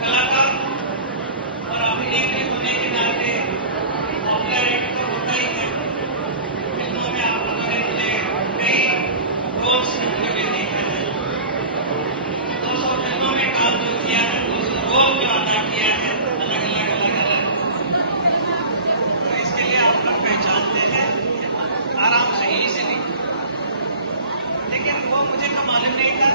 कलाकार और अभिनेत्री होने के नाते पॉपुलैरिटी तो होता ही है। फिल्मों में आप लोगों ने मुझे कई रोल्स मुझे देखा है। 200 फिल्मों में काम जो किया है, 200 रोल जो अदा किया है, अलग अलग तो इसके लिए आप लोग पहचानते हैं आराम से, इजीली। लेकिन वो मुझे तो मालूम नहीं था